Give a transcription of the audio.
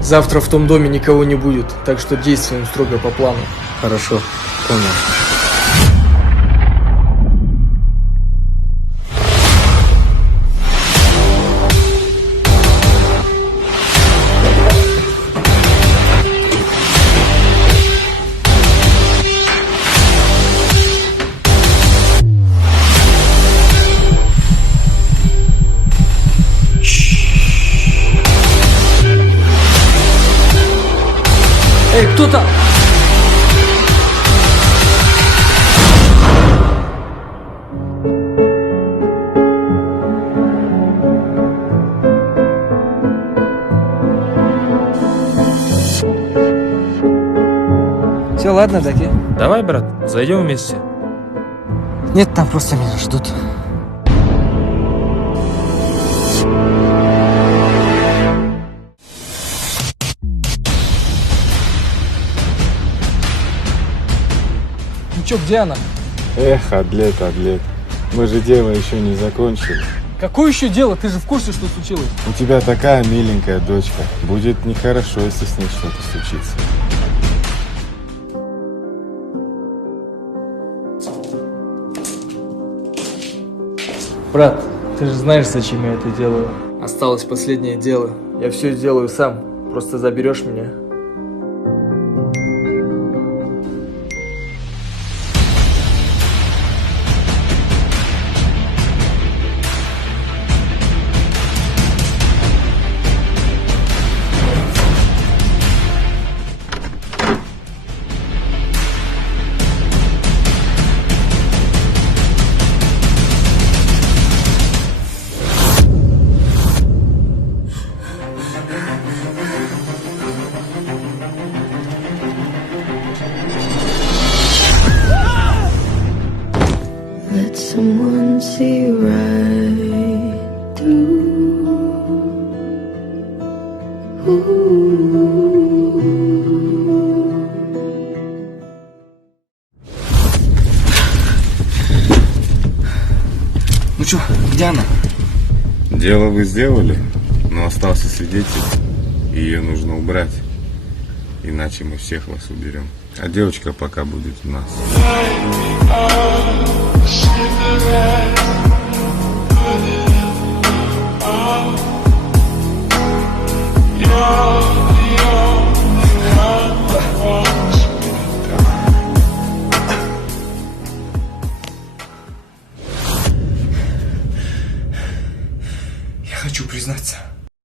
Завтра в том доме никого не будет, так что действуем строго по плану. Хорошо, понял. Эй, кто там? Все, ладно, Даки? Давай, брат, зайдем вместе. Нет, там просто меня ждут. Ну чё, где она? Эх, Адлет. Мы же дело еще не закончили. Какое еще дело? Ты же в курсе, что случилось? У тебя такая миленькая дочка. Будет нехорошо, если с ней что-то случится. Брат, ты же знаешь, зачем я это делаю. Осталось последнее дело. Я все сделаю сам. Просто заберешь меня. Let someone see right through. Ну чё, где она? Дело вы сделали, но остался свидетель. И ее нужно убрать. Иначе мы всех вас уберем. А девочка пока будет у нас.